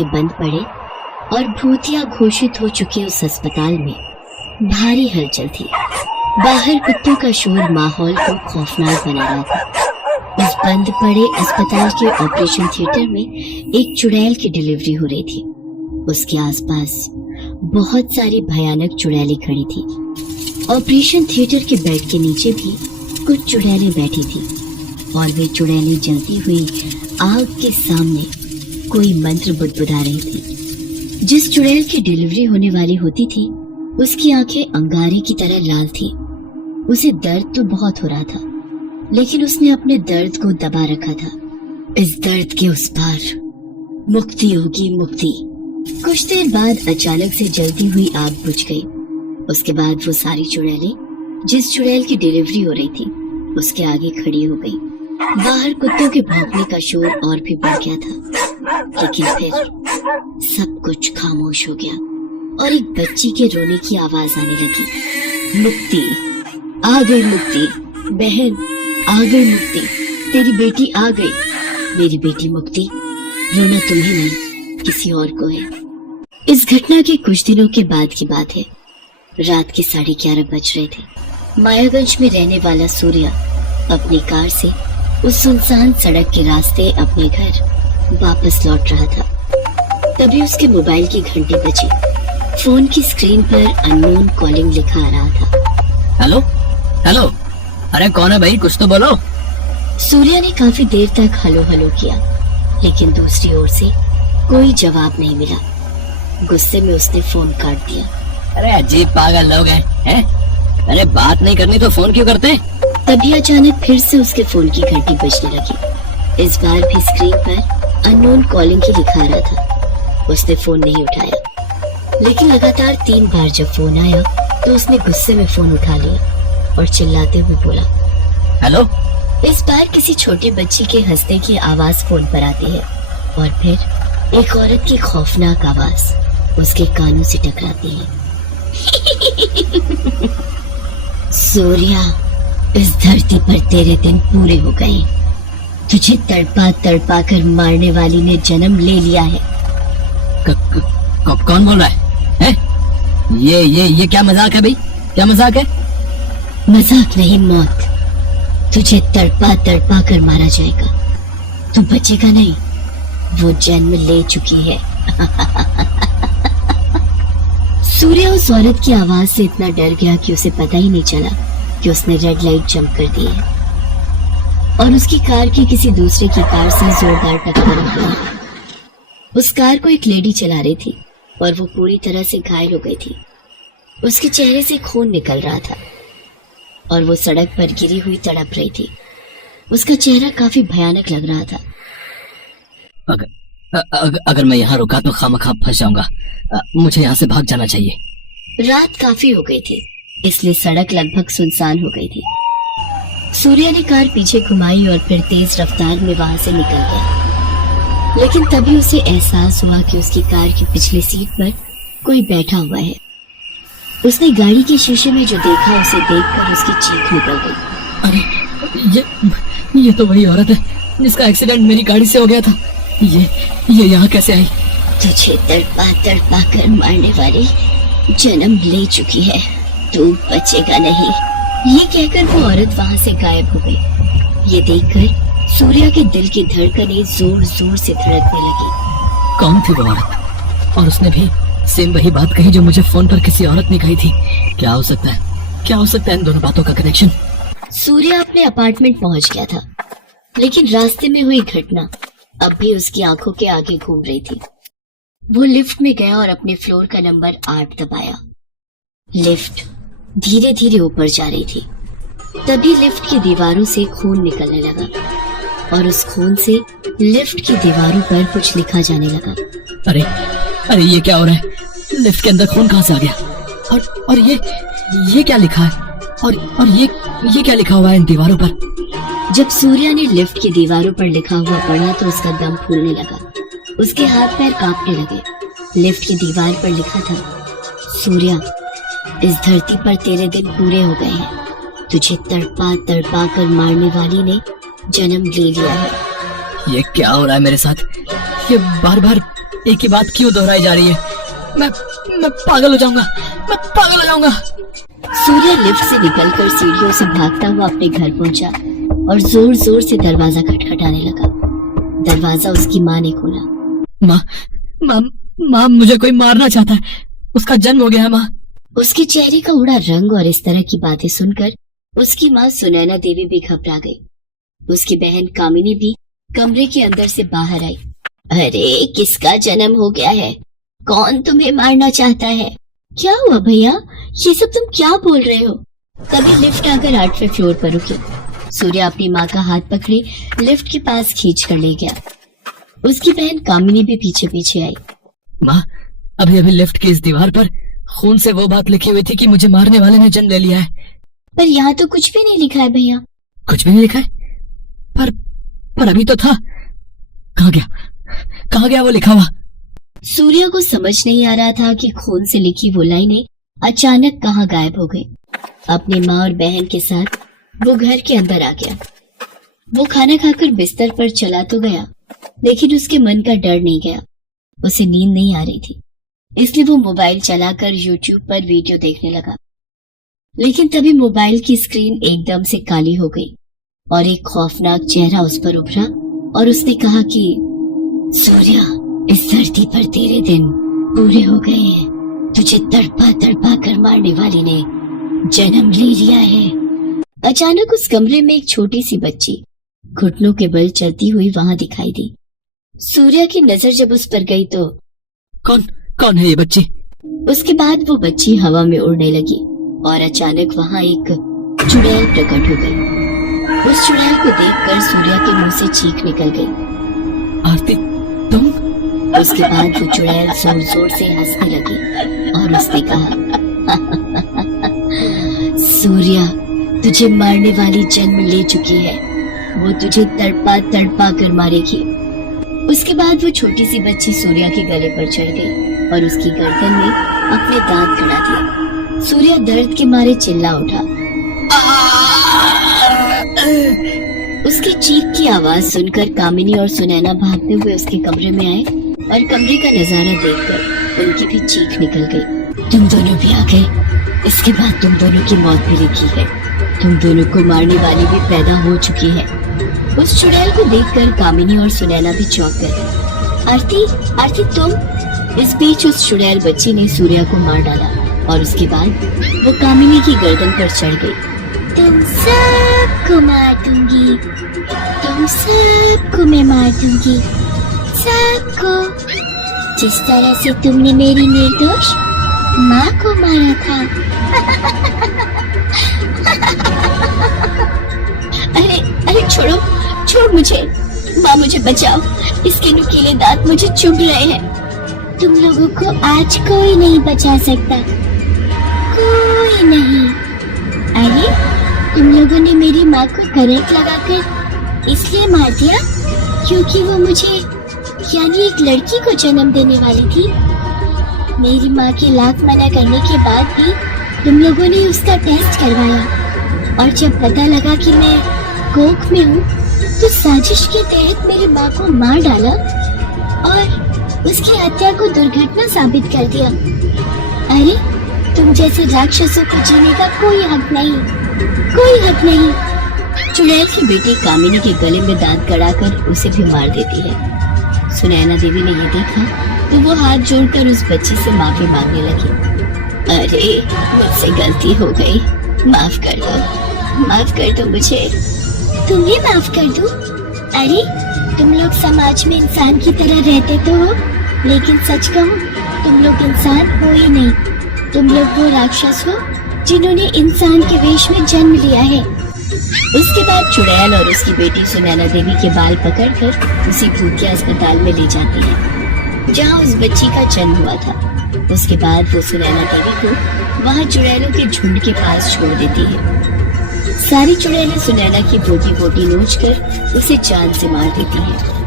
बंद पड़े और भूतिया घोषित हो चुके उस अस्पताल में भारी हलचल थी। बाहर कुत्तों का शोर माहौल को खौफनाक बना रहा था। उस बंद पड़े अस्पताल के ऑपरेशन थिएटर में एक चुड़ैल की डिलीवरी हो रही थी। उसके आसपास बहुत सारी भयानक चुड़ैलें खड़ी थी। ऑपरेशन थिएटर के बेड के नीचे भी कुछ चुड़ैलें बैठी थी और वे चुड़ैलें जलती हुई आग के सामने कोई मंत्र बुदबुदा रही थी। जिस चुड़ैल की डिलीवरी होने वाली होती थी उसकी आंखें अंगारे की तरह लाल थी। उसे दर्द तो बहुत हो रहा था, लेकिन उसने अपने दर्द को दबा रखा था। इस दर्द के उस पार मुक्ति होगी, मुक्ति। कुछ देर बाद अचानक से जलती हुई आग बुझ गई। उसके बाद वो सारी चुड़ैलें जिस चुड़ैल की डिलीवरी हो रही थी उसके आगे खड़ी हो गई। बाहर कुत्तों के भौंकने का शोर और भी बढ़ गया था, लेकिन फिर सब कुछ खामोश हो गया और एक बच्ची के रोने की आवाज आने लगी। मुक्ति आ गई, मुक्ति बहन आ गई, मुक्ति तेरी बेटी आ गई। मेरी बेटी मुक्ति, रोना तुम्हें नहीं किसी और को है। इस घटना के कुछ दिनों के बाद की बात है। रात के 11:30 बज रहे थे। मायागंज में रहने वाला सूर्या अपनी कार से उस सुनसान सड़क के रास्ते अपने घर वापस लौट रहा था। तभी उसके मोबाइल की घंटी बजी। फोन की स्क्रीन पर अननोन कॉलिंग लिखा आ रहा था। हेलो हेलो, अरे कौन है भाई, कुछ तो बोलो। सूर्या ने काफी देर तक हेलो हेलो किया, लेकिन दूसरी ओर से कोई जवाब नहीं मिला। गुस्से में उसने फोन काट दिया। अरे अजीब पागल लोग हैं? अरे बात नहीं करनी तो फोन क्यों करते? तभी अचानक फिर से उसके फोन की घंटी बजने लगी। इस बार भी स्क्रीन पर अननोन कॉलिंग की लिखा रहा था। उसने फोन नहीं उठाया, लेकिन लगातार 3 बार जब फोन आया तो उसने गुस्से में फोन उठा लिया और चिल्लाते हुए बोला, हेलो। इस बार किसी छोटी बच्ची के हंसने की आवाज फोन पर आती है और फिर एक औरत की खौफनाक आवाज उसके कानों से टकराती है। सूर्या, इस धरती पर तेरे दिन पूरे हो गए। तुझे तड़पा तड़पा कर मारने वाली ने जन्म ले लिया है। कौन बोल रहा है? ये क्या मजाक है भाई? क्या मजाक है? मजाक नहीं, मौत। तुझे तड़पा तड़पा कर मारा जाएगा। तू बचेगा नहीं, वो जन्म ले चुकी है। सूर्या उस औरत की आवाज से इतना डर गया कि उसे पता ही नहीं चला कि उसने रेड लाइट जंप कर दी है और उसकी कार की किसी दूसरे की कार से जोरदार टक्कर हो गई। उस कार को एक लेडी चला रही थी और वो पूरी तरह से घायल हो गई थी। उसके चेहरे से खून निकल रहा था और वो सड़क पर गिरी हुई तड़प रही थी। उसका चेहरा काफी भयानक लग रहा था। अगर मैं यहाँ रुका तो खामखा फंस जाऊंगा। मुझे यहाँ से भाग जाना चाहिए। रात काफी हो गई थी, इसलिए सड़क लगभग सुनसान हो गई थी। सूर्या ने कार पीछे घुमाई और फिर तेज रफ्तार में वहां से निकल गया। लेकिन तभी उसे एहसास हुआ कि उसकी कार की पिछली सीट पर कोई बैठा हुआ है। उसने गाड़ी के शीशे में जो देखा उसे देखकर उसकी चीख निकल गई। अरे ये तो वही औरत है जिसका एक्सीडेंट मेरी गाड़ी से हो गया था। ये यहाँ कैसे आई? तुझे तड़पा तड़पा कर मारने वाली जन्म ले चुकी है। तू बचेगा नहीं। ये कहकर वो औरत वहां से गायब हो गई। ये देखकर सूर्या के दिल की धड़कनें जोर जोर से धड़कने लगी। कौन थी वो औरत? और उसने भी सेम वही बात कही जो मुझे फोन पर किसी औरत ने कही थी। क्या हो सकता है? क्या हो सकता है इन दोनों बातों का कनेक्शन? सूर्या अपने अपार्टमेंट पहुंच गया था, लेकिन रास्ते में हुई घटना अब भी उसकी आंखों के आगे घूम रही थी। वो लिफ्ट में गया और अपने फ्लोर का नंबर 8 दबाया। लिफ्ट धीरे धीरे ऊपर जा रही थी। तभी लिफ्ट की दीवारों से खून निकलने लगा और उस खून से लिफ्ट की दीवारों पर कुछ लिखा जाने लगा। अरे ये क्या हो रहा है? लिफ्ट के अंदर खून कहाँ से आ गया? और ये क्या लिखा है? और ये क्या लिखा हुआ है इन दीवारों पर? जब सूर्या ने लिफ्ट की दीवारों पर लिखा हुआ पढ़ा तो उसका दम फूलने लगा। उसके हाथ पैर कांपने लगे। लिफ्ट की दीवार पर लिखा था, सूर्या, इस धरती पर तेरे दिन पूरे हो गए हैं। तुझे तड़पा तड़पा कर मारने वाली ने जन्म ले लिया है। ये क्या हो रहा है मेरे साथ? ये बार बार एक ही बात क्यों दोहराई जा रही है? मैं पागल हो जाऊंगा, मैं पागल हो जाऊंगा। सूर्या लिफ्ट से निकलकर सीढ़ियों से भागता हुआ अपने घर पहुंचा और जोर जोर से दरवाजा खटखटाने लगा। दरवाजा उसकी माँ ने खोला। माँ मुझे कोई मारना चाहता है, उसका जन्म हो गया है माँ। उसके चेहरे का उड़ा रंग और इस तरह की बातें सुनकर उसकी माँ सुनैना देवी भी घबरा गई। उसकी बहन कामिनी भी कमरे के अंदर से बाहर आई। अरे किसका जन्म हो गया है? कौन तुम्हें मारना चाहता है? क्या हुआ भैया, ये सब तुम क्या बोल रहे हो? तभी लिफ्ट आकर 8वें फ्लोर पर रुकी। सूर्या अपनी माँ का हाथ पकड़े लिफ्ट के पास खींच कर ले गया। उसकी बहन कामिनी भी पीछे पीछे आई। माँ, अभी लिफ्ट की इस दीवार पर खून से वो बात लिखी हुई थी कि मुझे मारने वाले ने जन्म ले लिया है। पर यहाँ तो कुछ भी नहीं लिखा है भैया। कुछ भी नहीं लिखा है? पर अभी तो था। कहाँ गया वो लिखा हुआ? सूर्या को समझ नहीं आ रहा था कि खून से लिखी वो लाइनें अचानक कहाँ गायब हो गई। अपनी माँ और बहन के साथ वो घर के अंदर आ गया। वो खाना खाकर बिस्तर पर चला तो गया, लेकिन उसके मन का डर नहीं गया। उसे नींद नहीं आ रही थी, इसलिए वो मोबाइल चलाकर YouTube पर वीडियो देखने लगा। लेकिन तभी मोबाइल की स्क्रीन एकदम से काली हो गई और एक खौफनाक चेहरा उस पर उभरा और उसने कहा कि सूर्या, इस धरती पर तेरे दिन पूरे हो गए हैं। तुझे तड़पा तड़पा कर मारने वाली ने जन्म ले लिया है। अचानक उस कमरे में एक छोटी सी बच्ची घुटनों के बल चलती हुई वहां दिखाई दी। सूर्या की नजर जब उस पर गई तो कौन है ये बच्ची? उसके बाद वो बच्ची हवा में उड़ने लगी और अचानक वहां एक चुड़ैल प्रकट हो गई। उस चुड़ैल को देखकर सूर्या के मुंह से चीख निकल गई। आरती, तुम? उसके बाद वो चुड़ैल जोर जोर से हंसने लगी और उसने कहा, सूर्या, तुझे मारने वाली जन्म ले चुकी है। वो तुझे तड़पा तड़पा कर मारेगी। उसके बाद वो छोटी सी बच्ची सूर्या के गले पर चढ़ गई और उसकी गर्दन में अपने दांत गड़ा दिया। सूर्या दर्द के मारे चिल्ला उठा। उसकी चीख की आवाज सुनकर कामिनी और सुनैना भागते हुए उसके कमरे में आए और कमरे का नजारा देखकर उनकी भी चीख निकल गई। तुम दोनों भी आ गए। इसके बाद तुम दोनों की मौत भी लिखी है। तुम दोनों को मारने वाली भी पैदा हो चुकी है। उस चुड़ैल को देखकर कामिनी और सुनैना भी चौंक गए। आरती तुम? इस बीच उस चुड़ैल बच्ची ने सूर्या को मार डाला और उसके बाद वो कामिनी की गर्दन पर चढ़ गई। तुम सबको मार दूंगी, तुम सबको मैं मार दूंगी, सबको, जिस तरह से तुमने मेरी निर्दोष माँ को मारा था। अरे छोड़ो मुझे, माँ मुझे बचाओ, इसके नुकीले दांत मुझे चुभ रहे हैं। तुम लोगों को आज कोई नहीं बचा सकता, कोई नहीं। अरे तुम लोगों ने मेरी माँ को करंट लगाकर इसलिए मार दिया क्योंकि वो मुझे यानी एक लड़की को जन्म देने वाली थी। मेरी माँ के लाख मना करने के बाद भी तुम लोगों ने उसका टेस्ट करवाया और जब पता लगा कि मैं कोख में हूँ तो साजिश के तहत मेरी माँ को मार डाला और उसकी हत्या को दुर्घटना साबित कर दिया। अरे तुम जैसे राक्षसों को जीने का कोई हक नहीं, कोई हक नहीं। चुड़ैल की बेटी कामिनी के गले में दांत गड़ाकर उसे भी मार देती है। सुनैना देवी ने ये देखा तो वो हाथ जोड़कर उस बच्ची से माफी मांगने लगी। अरे मुझसे गलती हो गई, माफ कर दो मुझे। तुम्हें माफ कर दूं? अरे तुम लोग समाज में इंसान की तरह रहते तो हो, लेकिन सच कहूं तुम लोग इंसान हो ही नहीं। तुम लोग वो राक्षस हो जिन्होंने इंसान के वेश में जन्म लिया है। उसके बाद चुड़ैल और उसकी बेटी सुनैना देवी के बाल पकड़कर उसी भूतिया अस्पताल में ले जाती है जहाँ उस बच्ची का जन्म हुआ था। उसके बाद वो सुनैना देवी को वहाँ चुड़ैलों के झुंड के पास छोड़ देती है। सारी चुड़ैलें सुनैना की बोटी बोटी नोच कर उसे जान से मार देती है।